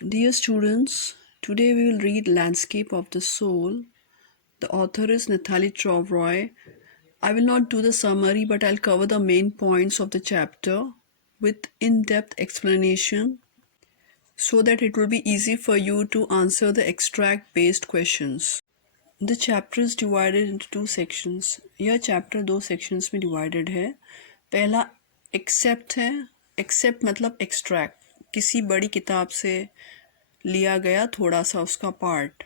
Dear students, today we will read Landscape of the Soul. The author is Nathalie Troy. I will not do the summary, but I'll cover the main points of the chapter with in-depth explanation so that it will be easy for you to answer the extract-based questions. The chapter is divided into two sections. यह chapter दो sections में divided है. पहला accept है. Accept मतलब extract, किसी बड़ी किताब से लिया गया थोड़ा सा उसका पार्ट,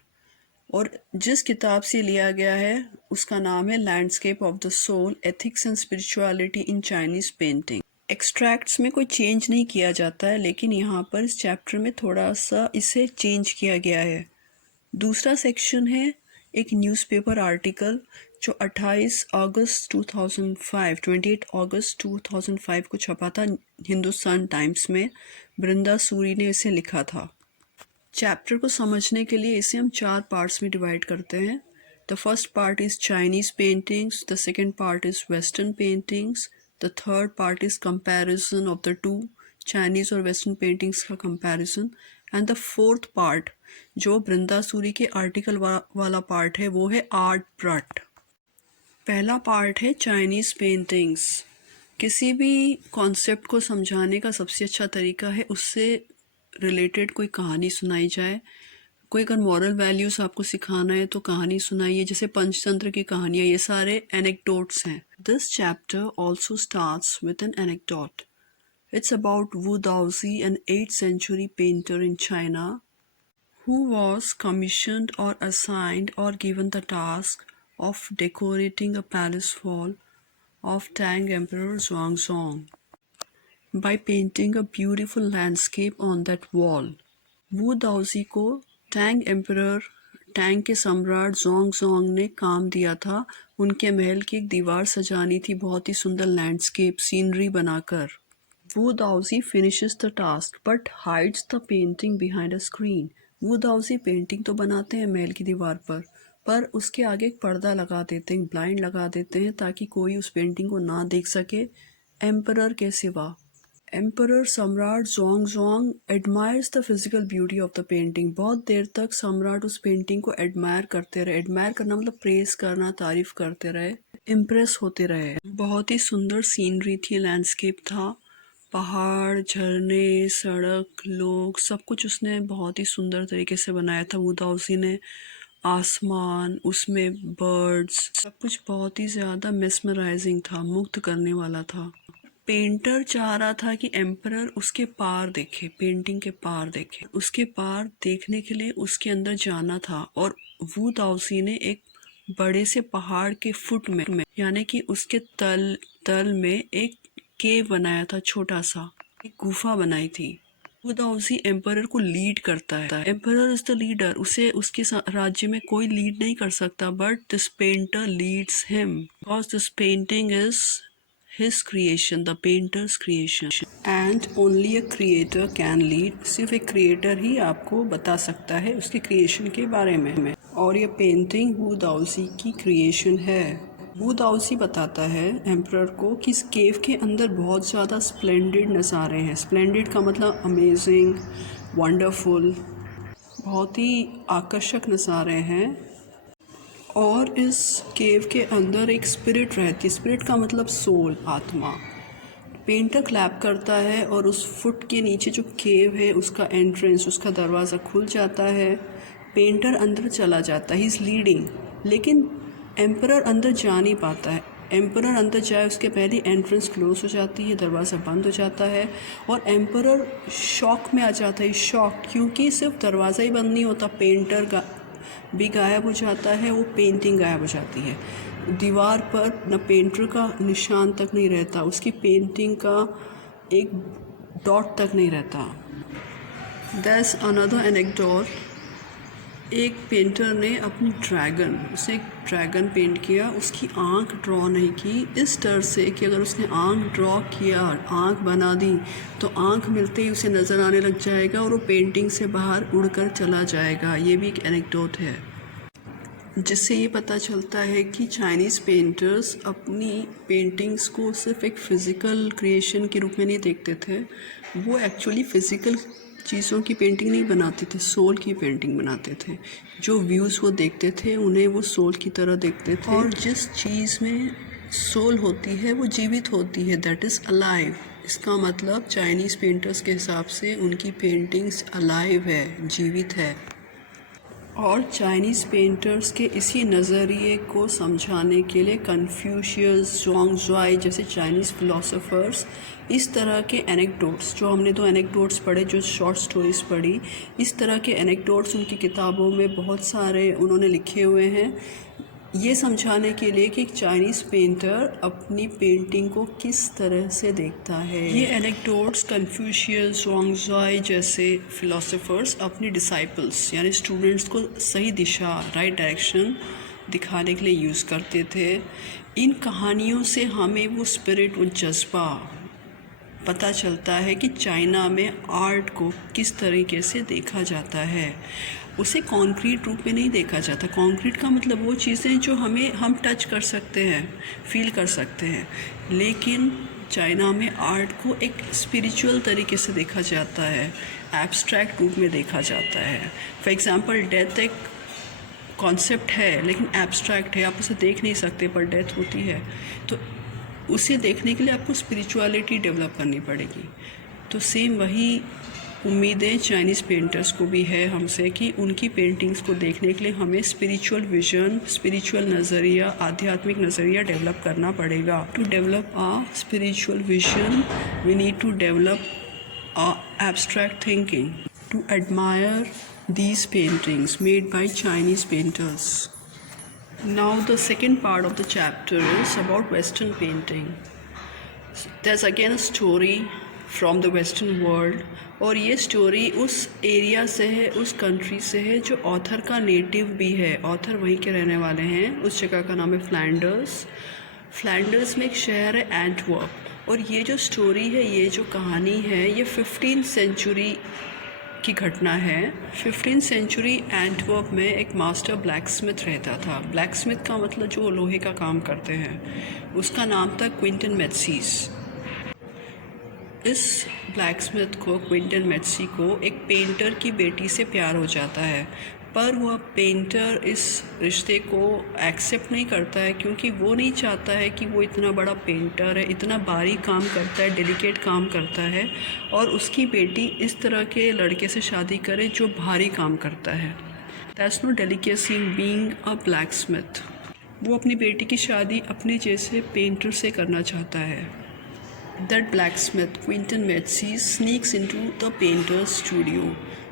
और जिस किताब से लिया गया है उसका नाम है landscape of the soul, ethics and spirituality in Chinese painting. Extracts में कोई चेंज नहीं किया जाता है, लेकिन यहाँ पर इस चैप्टर में थोड़ा सा इसे चेंज किया गया है. दूसरा सेक्शन है एक न्यूज़पेपर आर्टिकल जो 28 अगस्त 2005 को छपा था हिंदुस्तान टाइम्स में. बृंदा सूरी ने इसे लिखा था. चैप्टर को समझने के लिए इसे हम 4 पार्ट्स में डिवाइड करते हैं. The first part is Chinese paintings, the second part is western paintings, the third part is comparison of the two, Chinese और वेस्टर्न पेंटिंग्स का comparison, and the fourth part जो बृंदा सूरी के आर्टिकल वाला part है वो है आर्ट ब्रट. पहला part है चाइनीज़ पेंटिंग्स. किसी भी कॉन्सेप्ट को समझाने का सबसे अच्छा तरीका है उससे रिलेटेड कोई कहानी सुनाई जाए. कोई अगर मॉरल वैल्यूज़ आपको सिखाना है तो कहानी सुनाइए, जैसे पंचतंत्र की कहानियाँ. ये सारे एनेक्डोट्स हैं. This chapter also starts with an anecdote. It's about Wu Daozi, an 8th century painter in China who was commissioned or assigned or given the task of decorating a palace wall of Tang Emperor Xuanzong by painting a beautiful landscape on that wall. Wu Daozi को Tang emperor, Tang के सम्राट ज़ोंग ने काम दिया था. उनके महल की एक दीवार सजानी थी बहुत ही सुंदर लैंडस्केप सीनरी बनाकर. Wu Daozi finishes the task but hides the painting behind a screen. Wu Daozi painting तो बनाते हैं महल की दीवार पर उसके आगे एक पर्दा लगा देते हैं, ब्लाइंड लगा देते हैं ताकि कोई उस पेंटिंग को ना देख सके एम्परर के सिवा. एम्परर सम्राट dzong admires the physical beauty of the painting. बहुत देर तक सम्राट उस पेंटिंग को एडमायर करते रहे. एडमायर करना मतलब प्रेस करना, तारीफ करते रहे, इम्प्रेस होते रहे. बहुत ही सुंदर सीनरी थी, लैंडस्केप था, पहाड़, झरने, सड़क, लोग, सब कुछ उसने बहुत ही सुंदर तरीके से बनाया था. वू दाओजी ने आसमान, उसमें बर्ड्स, सब कुछ बहुत ही ज़्यादा मेस्मराइजिंग था, मुग्ध करने वाला था. पेंटर चाह रहा था कि एम्परर उसके पार देखे, पेंटिंग के पार देखे. उसके पार देखने के लिए उसके अंदर जाना था, और वू दाओजी ने एक बड़े से पहाड़ के फुट में यानी कि उसके तल में एक केव बनाया था, छोटा सा एक गुफा बनाई थी. वू दाओजी एम्परर को लीड करता है. Emperor is the leader. उसे उसके राज्य में कोई लीड नहीं कर सकता, but this painter leads him because this painting is his creation, the painter's creation, and only a creator can lead. सिर्फ एक क्रिएटर ही आपको बता सकता है उसके क्रिएशन के बारे में, और ये पेंटिंग वू दाओजी की क्रिएशन है. वू दाओजी बताता है एम्परर को कि इस केव के अंदर बहुत ज़्यादा स्प्लेंडेड नज़ारे हैं. स्प्लेंडेड का मतलब अमेजिंग, वंडरफुल, बहुत ही आकर्षक नज़ारे हैं. और इस केव के अंदर एक स्पिरिट रहती है. स्पिरिट का मतलब सोल, आत्मा. पेंटर क्लैप करता है और उस फुट के नीचे जो केव है उसका एंट्रेंस, उसका दरवाज़ा खुल जाता है. पेंटर अंदर चला जाता है, ही इज़ लीडिंग, लेकिन एम्परर अंदर जा नहीं पाता है. एम्परर अंदर जाए उसके पहले एंट्रेंस क्लोज हो जाती है, दरवाज़ा बंद हो जाता है, और एम्परर शॉक में आ जाता है. शॉक क्योंकि सिर्फ दरवाज़ा ही बंद नहीं होता, पेंटर का भी गायब हो जाता है, वो पेंटिंग गायब हो जाती है. दीवार पर न पेंटर का निशान तक नहीं रहता, उसकी पेंटिंग का एक डॉट तक नहीं रहता. That's another anecdote. एक पेंटर ने अपनी उसे एक ड्रैगन पेंट किया. उसकी आंख ड्रॉ नहीं की, इस डर से कि अगर उसने आंख ड्रॉ किया, आंख बना दी, तो आंख मिलते ही उसे नज़र आने लग जाएगा और वो पेंटिंग से बाहर उड़कर चला जाएगा. ये भी एक एनेक्डोट है, जिससे ये पता चलता है कि चाइनीज़ पेंटर्स अपनी पेंटिंग्स को सिर्फ एक फ़िज़िकल क्रिएशन के रूप में नहीं देखते थे. वो एक्चुअली फ़िज़िकल चीज़ों की पेंटिंग नहीं बनाते थे, सोल की पेंटिंग बनाते थे। जो व्यूज़ वो देखते थे उन्हें वो सोल की तरह देखते थे, और जिस चीज़ में सोल होती है वो जीवित होती है, दैट इज़ अलाइव। इसका मतलब चाइनीज़ पेंटर्स के हिसाब से उनकी पेंटिंग्स अलाइव है, जीवित है। और चाइनीज़ पेंटर्स के इसी नज़रिए को समझाने के लिए कन्फ्यूशियस, ज़ुआंगज़ुआई जैसे चाइनीज़ फ़िलासफ़र्स इस तरह के एनेक्डोट्स, जो हमने दो एनेक्डोट्स पढ़े, जो शॉर्ट स्टोरीज़ पढ़ी, इस तरह के एनेक्डोट्स उनकी किताबों में बहुत सारे उन्होंने लिखे हुए हैं, ये समझाने के लिए कि एक चाइनीज़ पेंटर अपनी पेंटिंग को किस तरह से देखता है। ये एनेक्डोट्स कन्फ्यूशियस, ज़ुआंगज़ुआई जैसे फ़िलासफ़र्स अपनी डिसाइपल्स यानी स्टूडेंट्स को सही दिशा, राइट डायरेक्शन दिखाने के लिए यूज़ करते थे। इन कहानियों से हमें वो स्पिरिट, वो जज्बा पता चलता है कि चाइना में आर्ट को किस तरीके से देखा जाता है। उसे कॉन्क्रीट रूप में नहीं देखा जाता। कॉन्क्रीट का मतलब वो चीज़ें जो हम टच कर सकते हैं, फील कर सकते हैं, लेकिन चाइना में आर्ट को एक स्पिरिचुअल तरीके से देखा जाता है, एब्स्ट्रैक्ट रूप में देखा जाता है। फॉर एग्ज़ाम्पल, डेथ एक कॉन्सेप्ट है लेकिन एब्स्ट्रैक्ट है, आप उसे देख नहीं सकते पर डेथ होती है, तो उसे देखने के लिए आपको स्पिरिचुअलिटी डेवलप करनी पड़ेगी। तो सेम वही उम्मीदें चाइनीज़ पेंटर्स को भी है हमसे कि उनकी पेंटिंग्स को देखने के लिए हमें स्पिरिचुअल विजन, स्पिरिचुअल नज़रिया, आध्यात्मिक नज़रिया डेवलप करना पड़ेगा। To develop a spiritual vision we need to develop a abstract thinking, to admire these paintings made by Chinese painters. Now the second part of the chapter is about Western painting. There's again a story from the Western world, और ये story उस area से है, उस country से है जो author का नेटिव भी है। ऑथर वहीं के रहने वाले हैं। उस जगह का नाम है फ्लैंडर्स। फ्लैंडर्स में एक शहर है एंटवर्प, और ये जो स्टोरी है, ये जो कहानी है, ये 15th सेंचुरी की घटना है। 15th सेंचुरी एंटवर्प में एक मास्टर ब्लैक स्मिथ रहता था। ब्लैक स्मिथ का मतलब जो लोहे का काम करते हैं, उसका नाम था क्विंटन मेट्सीस। इस ब्लैक स्मिथ को, क्विंटन मेट्सी को, एक पेंटर की बेटी से प्यार हो जाता है, पर वह पेंटर इस रिश्ते को एक्सेप्ट नहीं करता है, क्योंकि वो नहीं चाहता है कि वो इतना बड़ा पेंटर है, इतना बारीक काम करता है, डेलिकेट काम करता है, और उसकी बेटी इस तरह के लड़के से शादी करे जो भारी काम करता है। That's no delicacy in being a blacksmith. वो अपनी बेटी की शादी अपने जैसे पेंटर से करना चाहता है। That blacksmith, Quentin Metzi, sneaks into the painter's studio.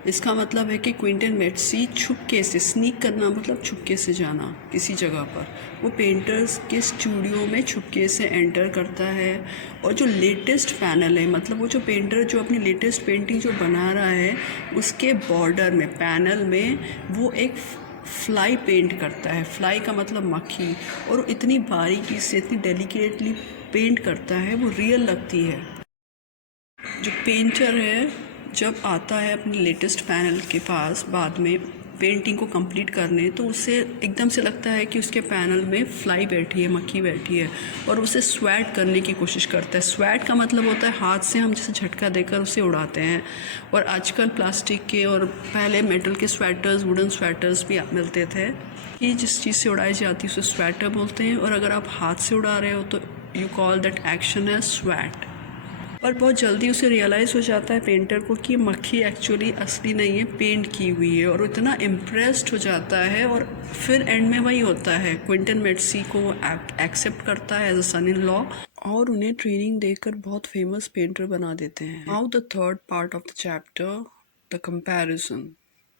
इसका मतलब है कि क्विंटन मेट्सी छुपके से, स्नीक करना मतलब छुपके से जाना किसी जगह पर, वो पेंटर्स के स्टूडियो में छुपके से एंटर करता है, और जो लेटेस्ट पैनल है, मतलब वो जो पेंटर जो अपनी लेटेस्ट पेंटिंग जो बना रहा है, उसके बॉर्डर में, पैनल में वो एक फ्लाई पेंट करता है। फ्लाई का मतलब मक्खी, और इतनी बारीकी से, इतनी डेलिकेटली पेंट करता है, वो रियल लगती है। जो पेंटर है जब आता है अपने लेटेस्ट पैनल के पास बाद में पेंटिंग को कंप्लीट करने, तो उसे एकदम से लगता है कि उसके पैनल में फ्लाई बैठी है, मक्खी बैठी है, और उसे स्वैट करने की कोशिश करता है। स्वैट का मतलब होता है हाथ से हम जैसे झटका देकर उसे उड़ाते हैं, और आजकल प्लास्टिक के और पहले मेटल के स्वेटर्स, वुडन स्वेटर्स भी मिलते थे, कि जिस चीज़ से उड़ाई जाती है उसे स्वेटर बोलते हैं, और अगर आप हाथ से उड़ा रहे हो तो you call that action as swat. पर बहुत जल्दी उसे रियलाइज़ हो जाता है पेंटर को कि मक्खी एक्चुअली असली नहीं है, पेंट की हुई है, और इतना इम्प्रेस्ड हो जाता है, और फिर एंड में वही होता है, क्विंटन मेट्सी को एक्सेप्ट करता है as a sun in law, और उन्हें ट्रेनिंग देकर बहुत फेमस पेंटर बना देते हैं। Now the third part of the chapter, the comparison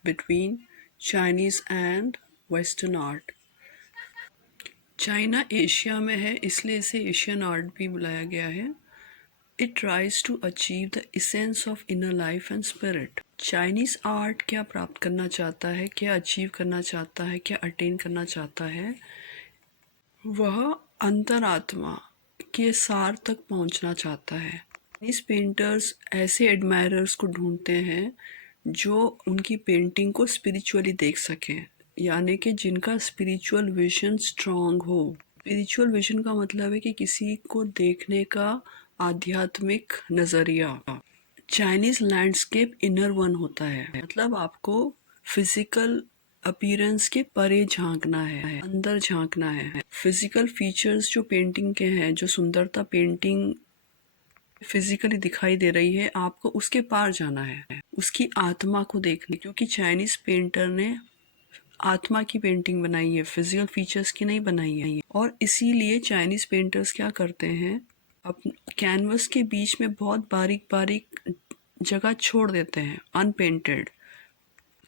between Chinese and western art. China Asia में है, इसलिए इसे एशियन आर्ट भी बुलाया गया है। It tries to achieve the essence of inner life and spirit. Chinese art क्या प्राप्त करना चाहता है, क्या अचीव करना चाहता है, क्या अटेन करना चाहता है? वह अंतरात्मा के सार तक पहुंचना चाहता है। चाइनीज़ पेंटर्स ऐसे एडमायरर्स को ढूंढते हैं जो उनकी पेंटिंग को स्पिरिचुअली देख सकें, यानी कि जिनका स्पिरिचुअल विजन स्ट्रॉन्ग हो। स्पिरिचुअल विजन का मतलब है कि किसी को देखने का आध्यात्मिक नज़रिया। चाइनीज लैंडस्केप इनर वन होता है, मतलब आपको फिजिकल अपीयरेंस के परे झांकना है, अंदर झांकना है। फिजिकल फीचर्स जो पेंटिंग के हैं, जो सुंदरता पेंटिंग फिजिकली दिखाई दे रही है, आपको उसके पार जाना है, उसकी आत्मा को देखने, क्योंकि चाइनीज पेंटर ने आत्मा की पेंटिंग बनाई है, फिजिकल फीचर्स की नहीं बनाई है। और इसीलिए चाइनीज पेंटर्स क्या करते हैं, अब कैनवस के बीच में बहुत बारीक बारीक जगह छोड़ देते हैं अनपेंटेड,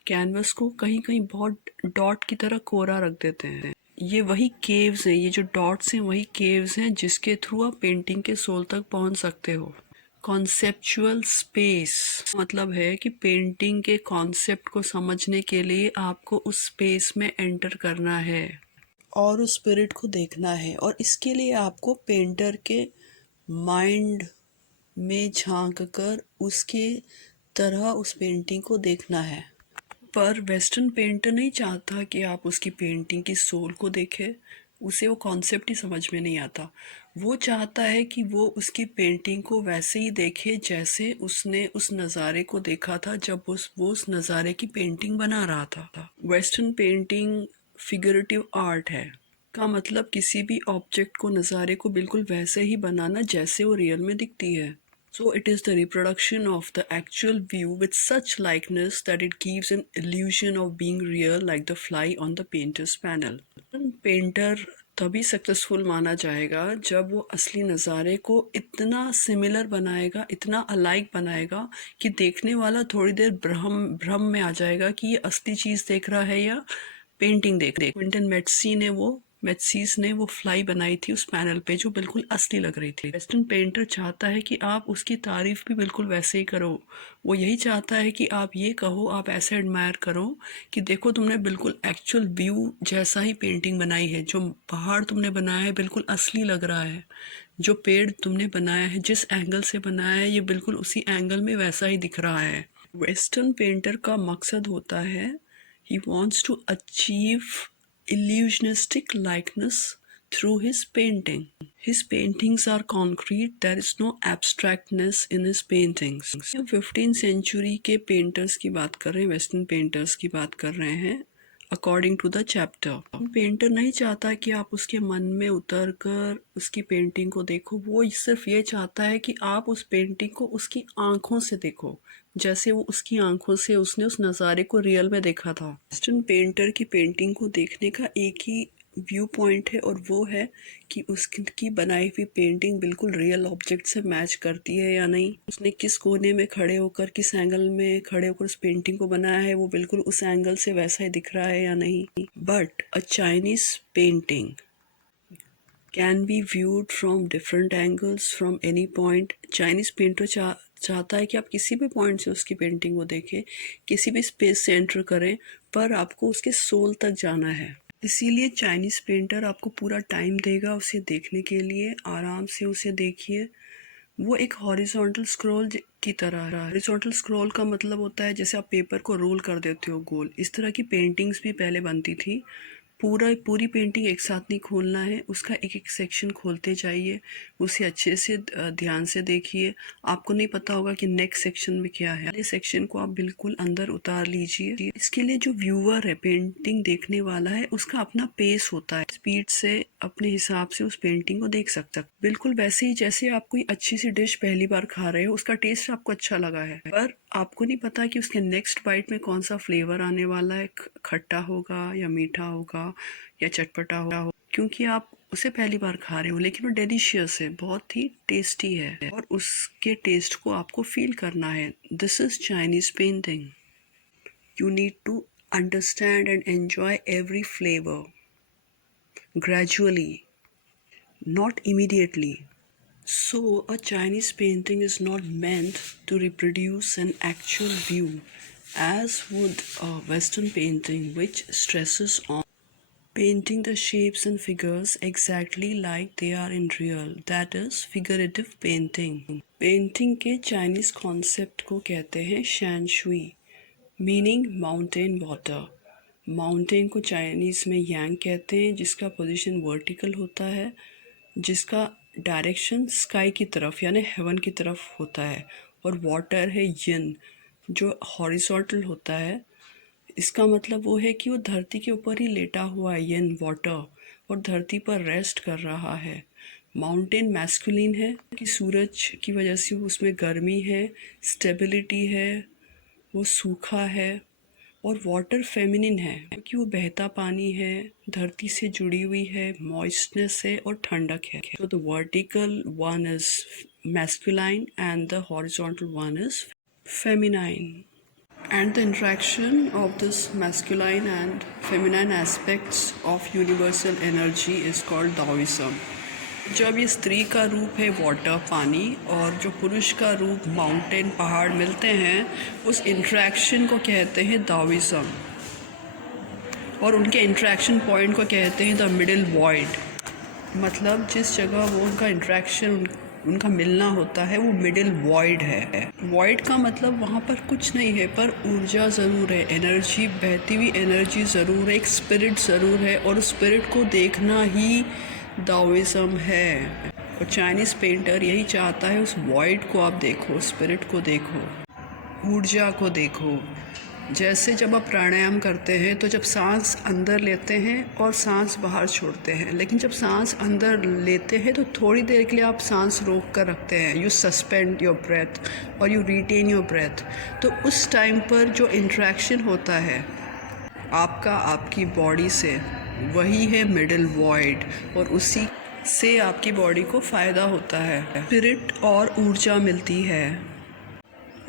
कैनवस को कहीं कहीं बहुत डॉट की तरह कोरा रख देते हैं। ये वही केव्स हैं, ये जो डॉट्स हैं वही केव्स हैं जिसके थ्रू आप पेंटिंग के सोल तक पहुंच सकते हो। कॉन्सेप्चुअल स्पेस मतलब है कि पेंटिंग के कॉन्सेप्ट को समझने के लिए आपको उस स्पेस में एंटर करना है और उस स्पिरिट को देखना है, और इसके लिए आपको पेंटर के माइंड में झांक कर उसके तरह उस पेंटिंग को देखना है। पर वेस्टर्न पेंटर नहीं चाहता कि आप उसकी पेंटिंग की सोल को देखें, उसे वो कॉन्सेप्ट ही समझ में नहीं आता। वो चाहता है कि वो उसकी पेंटिंग को वैसे ही देखे जैसे उसने उस नज़ारे को देखा था जब वो उस नज़ारे की पेंटिंग बना रहा था। वेस्टर्न पेंटिंग फिगरेटिव आर्ट है, का मतलब किसी भी ऑब्जेक्ट को, नज़ारे को बिल्कुल वैसे ही बनाना जैसे वो रियल में दिखती है। So it is the reproduction of the actual view with such likeness that it gives an illusion of being real, like the fly on the painter's panel. Painter तभी सक्सेसफुल माना जाएगा जब वो असली नज़ारे को इतना सिमिलर बनाएगा, इतना अलाइक बनाएगा कि देखने वाला थोड़ी देर भ्रम में आ जाएगा कि ये असली चीज़ देख रहा है या पेंटिंग देख रहे। क्विंटन मैट्सीस ने वो फ्लाई बनाई थी उस पैनल पे जो बिल्कुल असली लग रही थी। वेस्टर्न पेंटर चाहता है कि आप उसकी तारीफ भी बिल्कुल वैसे ही करो। वो यही चाहता है कि आप ये कहो, आप ऐसे एडमायर करो कि देखो तुमने बिल्कुल एक्चुअल व्यू जैसा ही पेंटिंग बनाई है, जो पहाड़ तुमने बनाया है बिल्कुल असली लग रहा है, जो पेड़ तुमने बनाया है जिस एंगल से बनाया है ये बिल्कुल उसी एंगल में वैसा ही दिख रहा है। वेस्टर्न पेंटर का मकसद होता है, he wants to achieve illusionistic likeness through his painting. His paintings are concrete, there is no abstractness in his paintings. हम 15th century के पेंटर्स की बात कर रहे हैं, वेस्टर्न पेंटर्स की बात कर रहे हैं according to the chapter. Painter नहीं चाहता कि आप उसके मन में उतर कर उसकी पेंटिंग को देखो, वो सिर्फ ये चाहता है कि आप उस पेंटिंग को उसकी आंखों से देखो, जैसे वो उसकी आंखों से उसने उस नज़ारे को रियल में देखा था। वेस्टर्न पेंटर की पेंटिंग को देखने का एक ही व्यू पॉइंट है, और वो है कि उसकी बनाई हुई पेंटिंग बिल्कुल रियल ऑब्जेक्ट से मैच करती है या नहीं, उसने किस कोने में खड़े होकर, किस एंगल में खड़े होकर उस पेंटिंग को बनाया है वो बिल्कुल उस एंगल से वैसा ही दिख रहा है या नहीं। But a Chinese painting can be viewed from different angles from any point. Chinese painter चाहता है कि आप किसी भी पॉइंट से उसकी पेंटिंग को देखें, किसी भी स्पेस से एंटर करें, पर आपको उसके सोल तक जाना है। इसीलिए चाइनीज पेंटर आपको पूरा टाइम देगा उसे देखने के लिए, आराम से उसे देखिए। वो एक हॉरिजॉन्टल स्क्रॉल की तरह है। हॉरिजॉन्टल स्क्रॉल का मतलब होता है जैसे आप पेपर को रोल कर देते हो गोल, इस तरह की पेंटिंग्स भी पहले बनती थी। पूरी पेंटिंग एक साथ नहीं खोलना है, उसका एक एक सेक्शन खोलते जाइए, उसे अच्छे से ध्यान से देखिए। आपको नहीं पता होगा कि नेक्स्ट सेक्शन में क्या है, पहले सेक्शन को आप बिल्कुल अंदर उतार लीजिए। इसके लिए जो व्यूअर है, पेंटिंग देखने वाला है, उसका अपना पेस होता है, स्पीड से अपने हिसाब से उस पेंटिंग को देख सकता है। बिल्कुल वैसे ही जैसे आप कोई अच्छी सी डिश पहली बार खा रहे हो, उसका टेस्ट आपको अच्छा लगा है, पर आपको नहीं पता कि उसके नेक्स्ट बाइट में कौन सा फ्लेवर आने वाला है, खट्टा होगा या मीठा होगा या चटपटा होगा, क्योंकि आप उसे पहली बार खा रहे हो। लेकिन वो डिलीशियस है, बहुत ही टेस्टी है, और उसके टेस्ट को आपको फील करना है। This is Chinese painting. You need to understand and enjoy every flavor gradually, not immediately. So, a Chinese painting is not meant to reproduce an actual view, as would a Western painting, which stresses on painting the shapes and figures exactly like they are in real, that is figurative painting. Painting के Chinese concept को कहते हैं शान Shuey, meaning mountain water. Mountain को Chinese में यांग कहते हैं, जिसका पोजीशन वर्टिकल होता है, जिसका डायरेक्शन स्काई की तरफ यानी हेवन की तरफ होता है, और वाटर है यिन, जो हॉरिजॉन्टल होता है। इसका मतलब वो है कि वो धरती के ऊपर ही लेटा हुआ है, यिन वाटर, और धरती पर रेस्ट कर रहा है। माउंटेन मैस्कुलिन है कि सूरज की वजह से उसमें गर्मी है, स्टेबिलिटी है, वो सूखा है। और वाटर फेमिनिन है क्योंकि वो बहता पानी है, धरती से जुड़ी हुई है, मॉइस्टनेस है और ठंडक है। तो the vertical one is masculine and the horizontal one is feminine. And the interaction of this masculine and feminine aspects of universal energy is called Taoism. जब ये स्त्री का रूप है वाटर पानी और जो पुरुष का रूप माउंटेन पहाड़ मिलते हैं, उस इंट्रैक्शन को कहते हैं दाओइज्म। और उनके इंट्रैक्शन पॉइंट को कहते हैं द मिडिल वॉइड। मतलब जिस जगह वो उनका इंट्रैक्शन उनका मिलना होता है वो मिडिल वॉइड है। वॉइड का मतलब वहाँ पर कुछ नहीं है, पर ऊर्जा ज़रूर है, एनर्जी, बहती हुई एनर्जी ज़रूर है, एक स्पिरिट ज़रूर है, और उस स्पिरिट को देखना ही दाओइज्म है। और चाइनीज़ पेंटर यही चाहता है, उस वॉइड को आप देखो, स्पिरिट को देखो, ऊर्जा को देखो। जैसे जब आप प्राणायाम करते हैं तो जब सांस अंदर लेते हैं और सांस बाहर छोड़ते हैं, लेकिन जब सांस अंदर लेते हैं तो थोड़ी देर के लिए आप सांस रोक कर रखते हैं, यू सस्पेंड योर ब्रेथ और यू रिटेन योर ब्रेथ। तो उस टाइम पर जो इंट्रैक्शन होता है आपका आपकी बॉडी से, वही है मिडिल वॉइड, और उसी से आपकी बॉडी को फ़ायदा होता है, स्पिरिट और ऊर्जा मिलती है।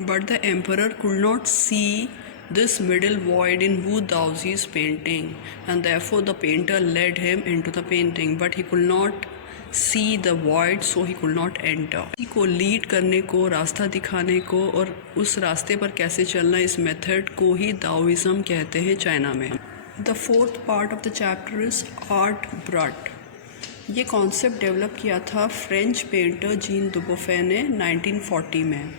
But the emperor could not see this middle void in Wu Daozi's painting, and therefore the painter led him into the painting, but he could not see the void, so he could not enter. किसी को lead करने को, रास्ता दिखाने को और उस रास्ते पर कैसे चलना, इस मेथड को ही दाओइज्म कहते हैं चाइना में। The fourth part of the chapter is art brut. ये कॉन्सेप्ट डेवलप किया था फ्रेंच पेंटर जीन दुबोफे ने 1940 में।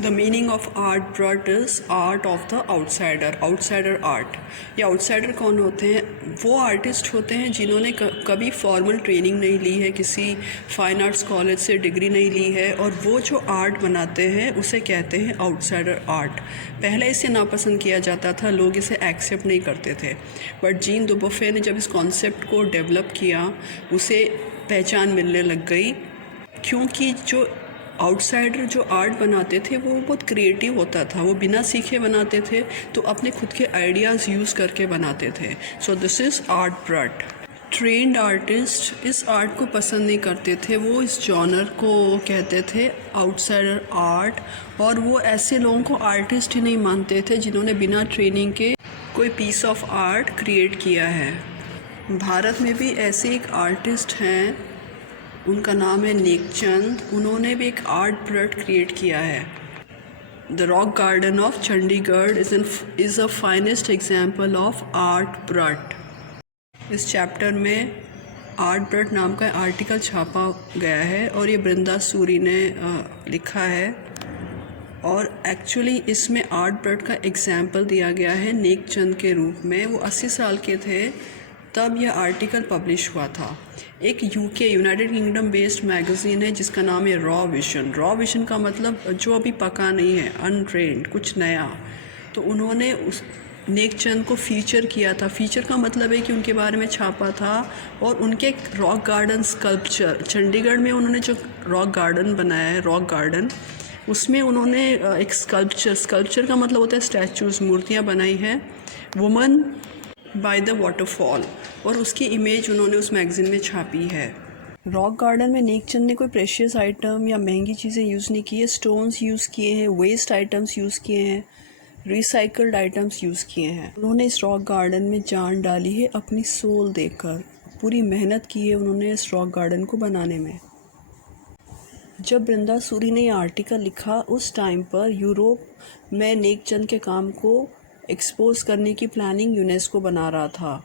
The meaning of art brought is art of the outsider, outsider art. ये आउटसाइडर कौन होते हैं? वो आर्टिस्ट होते हैं जिन्होंने कभी फॉर्मल ट्रेनिंग नहीं ली है, किसी फाइन आर्ट्स कॉलेज से डिग्री नहीं ली है, और वो जो आर्ट बनाते हैं उसे कहते हैं आउटसाइडर आर्ट। पहले इसे नापसंद किया जाता था, लोग इसे एक्सेप्ट नहीं करते थे, बट जीन दुबोफे ने जब इस कॉन्सेप्ट को डेवलप किया उसे पहचान मिलने लग गई, क्योंकि जो आउटसाइडर जो आर्ट बनाते थे वो बहुत क्रिएटिव होता था, वो बिना सीखे बनाते थे, तो अपने खुद के आइडियाज़ यूज़ करके बनाते थे। So this is art brought. Trend artist इस आर्ट को पसंद नहीं करते थे, वो इस जॉनर को कहते थे आउटसाइडर आर्ट, और वो ऐसे लोगों को आर्टिस्ट ही नहीं मानते थे जिन्होंने बिना ट्रेनिंग के कोई पीस ऑफ आर्ट क्रिएट किया है। भारत में भी ऐसे एक आर्टिस्ट हैं, उनका नाम है नेकचंद। उन्होंने भी एक आर्ट ब्रट क्रिएट किया है। The rock garden of Chandigarh is a finest example of art brought. इस चैप्टर में आर्ट ब्रट नाम का आर्टिकल छापा गया है और ये बृंदा सूरी ने लिखा है, और एक्चुअली इसमें आर्ट ब्रट का एग्जाम्पल दिया गया है नेकचंद के रूप में। वो 80 साल के थे तब यह आर्टिकल पब्लिश हुआ था। एक UK United kingdom based magazine है जिसका नाम है रॉ विजन। रॉ विजन का मतलब जो अभी पका नहीं है, अनट्रेंड, कुछ नया। तो उन्होंने उस नेकचंद को फीचर किया था। फीचर का मतलब है कि उनके बारे में छापा था, और उनके रॉक गार्डन स्कल्पचर, चंडीगढ़ में उन्होंने जो रॉक गार्डन बनाया है, रॉक गार्डन, उसमें उन्होंने एक स्कल्पचर का मतलब होता है स्टैचूज़, मूर्तियाँ बनाई हैं, वुमन बाय द वाटरफॉल, और उसकी इमेज उन्होंने उस मैगज़ीन में छापी है। रॉक गार्डन में नेकचंद ने कोई प्रेशियस आइटम या महंगी चीज़ें यूज़ नहीं की है, स्टोन्स यूज़ किए हैं, वेस्ट आइटम्स यूज़ किए हैं, रिसाइकल्ड आइटम्स यूज़ किए हैं। उन्होंने इस रॉक गार्डन में जान डाली है, अपनी सोल देकर पूरी मेहनत की है उन्होंने इस रॉक गार्डन को बनाने में। जब बृंदा सूरी ने ये आर्टिकल लिखा उस टाइम पर यूरोप में नेकचंद के काम को एक्सपोज करने की प्लानिंग यूनेस्को बना रहा था,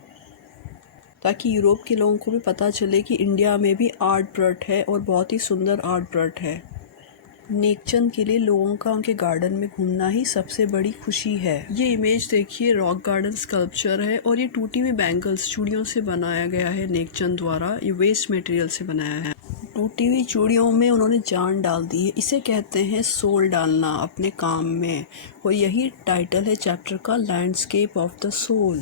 ताकि यूरोप के लोगों को भी पता चले कि इंडिया में भी आर्ट ब्रट है और बहुत ही सुंदर आर्ट ब्रट है। नेकचंद के लिए लोगों का उनके गार्डन में घूमना ही सबसे बड़ी खुशी है। ये इमेज देखिए, रॉक गार्डन स्कल्पचर है, और ये टूटी हुई बैंगल्स, चूड़ियों से बनाया गया है नेकचंद द्वारा। ये वेस्ट मटेरियल से बनाया है। टूटी हुई चूड़ियों में उन्होंने जान डाल दी है, इसे कहते हैं सोल डालना अपने काम में। और यही टाइटल है चैप्टर का, landscape of the soul.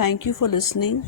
Thank you for listening.